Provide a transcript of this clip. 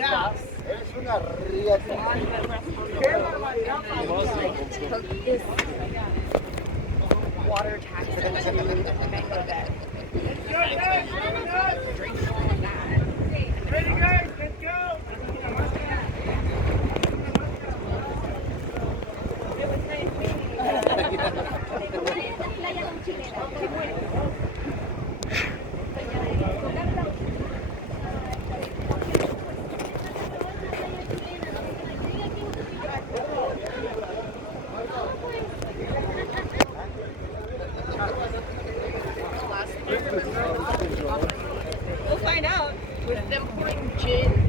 barbaridad! Eres una riata. ¡Qué barbaridad! This water taxi. Mango that. Ready, guys? Let's go! We'll find out with them pouring gin